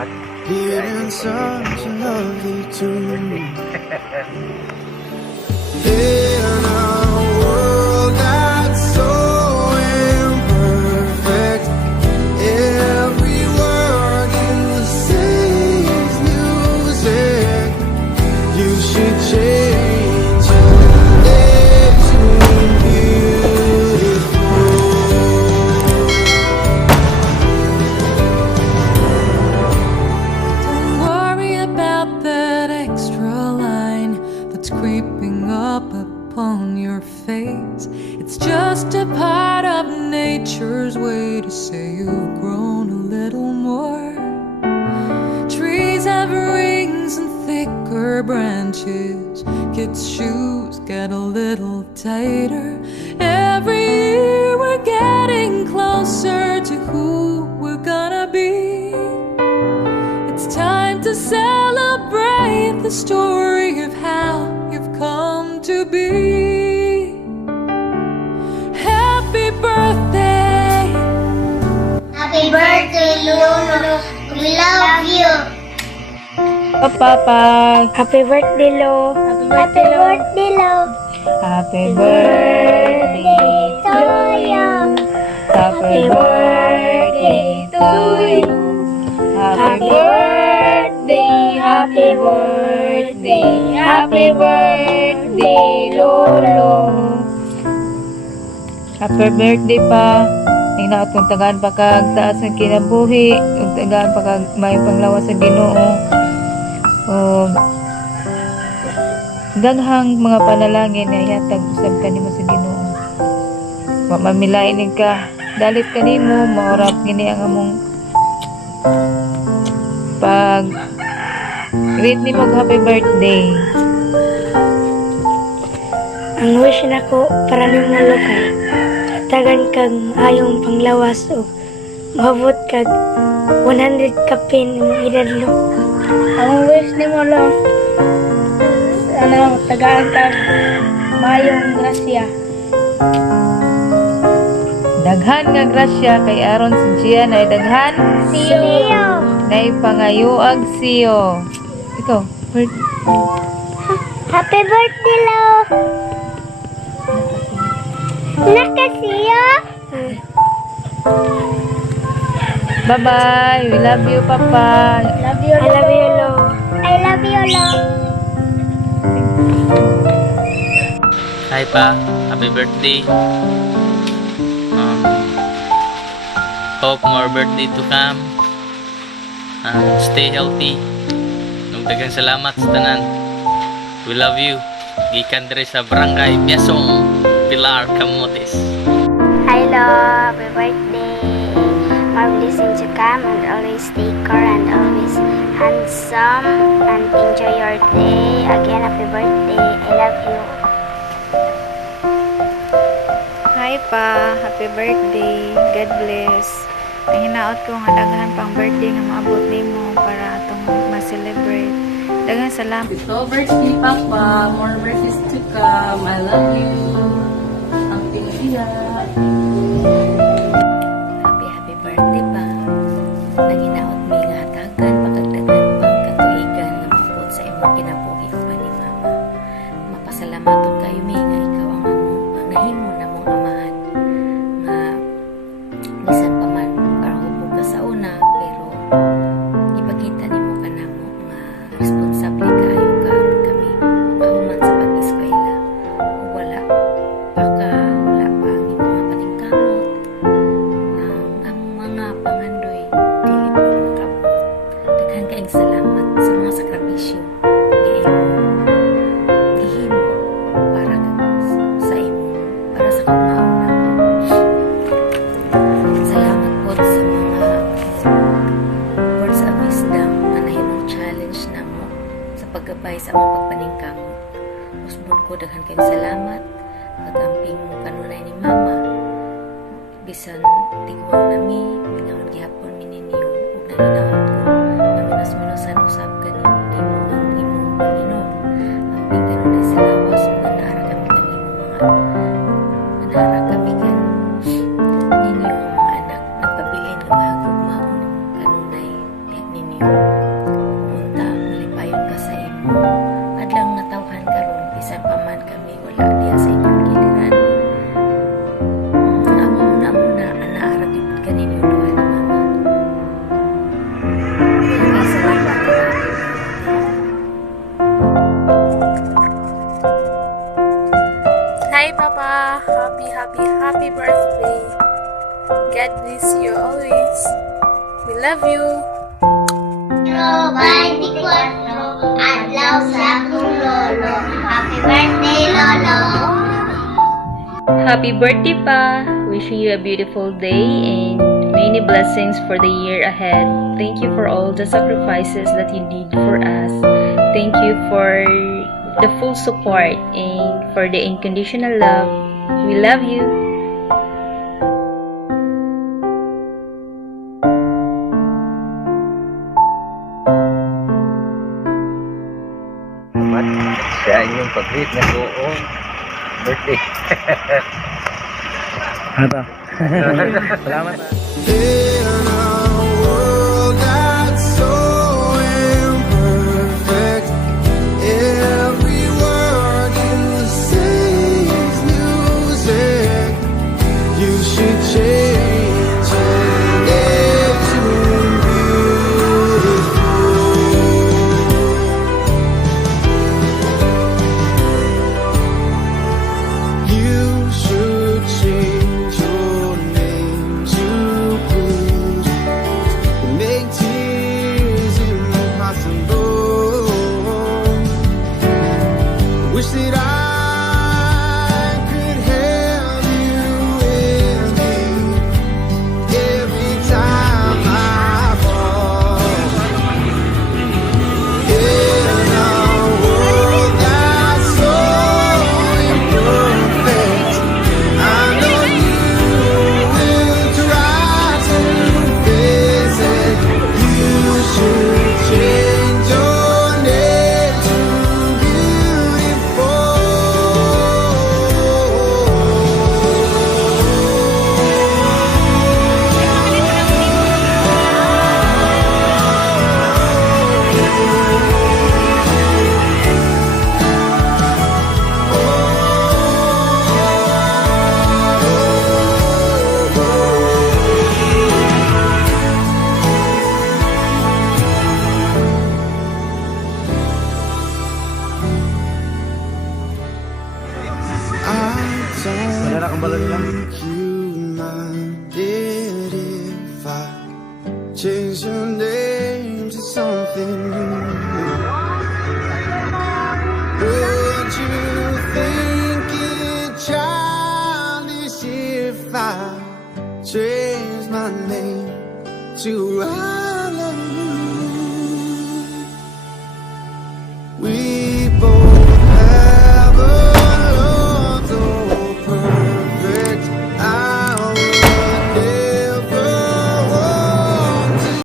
salamat. Living such a lovely tune. In a world that's so imperfect, every word you say is music. You should change it to beautiful. Don't worry about that extra line that's creeping up upon your face. It's just a part of nature's way to say you've grown a little more. Trees have rings and thicker branches. Kids' shoes get a little tighter. Every year we're getting closer to who we're gonna be. It's time to celebrate the story of how you've come to be. Happy birthday! Happy birthday, Lolo. We love you. Papa, Happy birthday, Lo. Happy birthday, Lo. happy birthday to you. happy birthday to you. Happy birthday, happy birthday, happy birthday, Lolo. Happy birthday pa. Hinaot kong tagaan pa kag taas ng kinabuhi, ug tagaan pa kag may panglawas sa Ginoo. O daghang mga panalangin na ihatag usab kanimo sa Ginoo. Wa mamilain ka, dalit kanimo maorap gini ang among pag greet nimo og happy birthday. Ang wish nako para nung nalukay. Tagan kag ayong panglawas o mabot kag 100 kapin mong idadlo. Ang wish ni mo lang tagaan kag mayong grasya. Daghan nga grasya kay aron si Gian ay daghan Siyo. nay pangayuag siyo. Ikaw, Happy birthday, Lo. Nakasiyo. bye-bye. We love you, Papa. Love you, I love you, Lo. I love you, Lo. Hi pa, happy birthday. Hope more birthday to come. Stay healthy. Daghang salamat sa tanan. We love you. Gikan diri sa Barangay Piasong, Pilar, Camotes. Hi, Lo. Happy birthday. More blessings to come and always stay core and always handsome and enjoy your day. Again, happy birthday. I love you. Hi pa, happy birthday. God bless. Ang hinaot ko nga daghan pang birthday nga maabot nimo para atong ma-celebrate. Daghan salamat. Happy birthday, Papa. More birthdays to come. I love you. Ang pinila. Happy birthday pa. Nanginaot mi nga hatagan pagdagdagan pang katuigan nga maabot sa imong kinabuhi ug pa ni Mama. Mapasalamaton kayo mi nga ikaw ang nahimo na mong amahan nga bisan pa man parahubog ka sa una pero ipakita nimo kanamo nga responsable kaayo ka kami mahuman sa pag-eskwela o wala pa ang imong mga paningkamot ang mga pangandoy dili po nakabot. Daghan kaayong salamat sa mga sakripisyo nga imong gihimo para sa imong para sa kaunlaon namo. Salamat po sa mga words of wisdom na nahimong challenge namo sa paggabay sa among pagpaningkamot. Usbon ko daghan kayong salamat pag-amping mo kanunay ni Mama. Bisan tigwang nami mingaon gihapon mininyo ug nanginaot ko nga minas-minusan usab kanin nimo ang imong Panginoon. Amping kanunay sa lawas nga naara kami kanimo mga naara kami kan ninyo ang mga anak nagpabilin nga mahagugmaon kanunay ninyo Unta, malipayon ka sa imo. Adlang natawhan karon bisan pa man kami wala diya sa inyong giliran. Amo na anaara gyud kaninyo duha ni mama. Kaya salamat ka. Hi, Papa. Happy birthday. God bless you always. We love you. Adlaw sa akong lolo. Happy birthday, Lolo! Happy birthday, Pa! Wishing you a beautiful day and many blessings for the year ahead. Thank you for all the sacrifices that you did for us. Thank you for the full support and for the unconditional love. We love you. Salamat sa inyong pag-greet na buong birthday. Ano? Salamat. In a world that's so imperfect, every word you say is music. You should change your name to beautiful. You should change your name to blues. Make tears impossible. Wish that I could have you with me every time I fall. In a world that's so imperfect, I know you will try to face it. You should change your name to Wala na kang balon lang. you minded if I change your name to something new? Would you think it childish if I change my name to I love you?